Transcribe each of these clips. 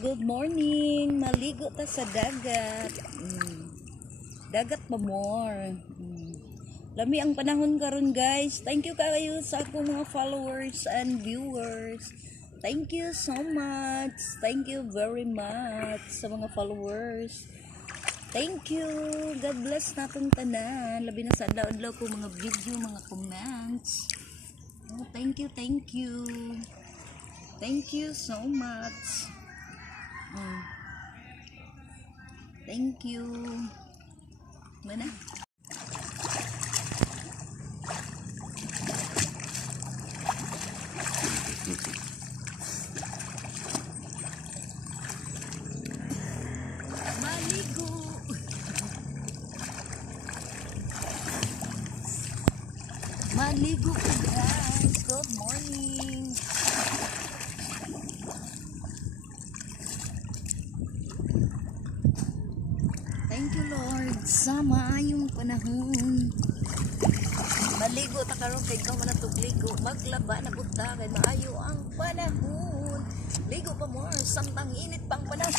good morning. Maligo ta sa dagat. Dagat pa more. Lami ang panahon karon, guys. Thank you kayo sa akong mga followers and viewers. Thank you so much. Thank you very much sa mga followers. Thank you. God bless natong tanan. Labi na sa adlaw-adlaw ko mga video, mga comments. Oh, thank you, thank you. Thank you so much. Thank you. Mana? Maligo. Maligo po, guys. Good morning. Thank you, Lord, sa maayong panahon. Maligo ta karon kay ikaw man ligo. Maglaba na buta kay maayo ang panahon. Ligo pa mo samtang init pang panahon.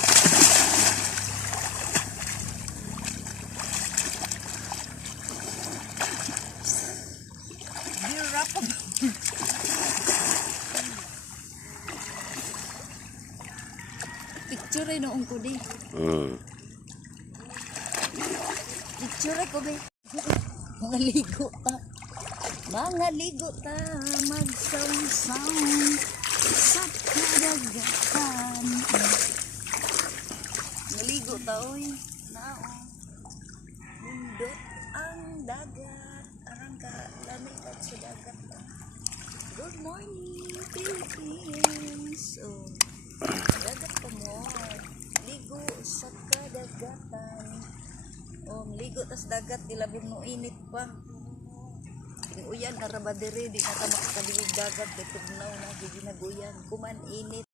Picture ay noong ko di. Picture ko be. Mga ligo ta. Mga ligo ta magsaw-saw sa kadagatan. Naligo ta oy. Nao. Mundot ang dagat. Arang ka lamig at sa dagat. Good morning, Philippines. Oh, dagat pa mo. Ligo sa kadagatan. Oh, ligo tas dagat dilabing no init pa. Di uyan arabadere di na ta makakaligog dagat kay tugnaw na ginaguyan kuman init.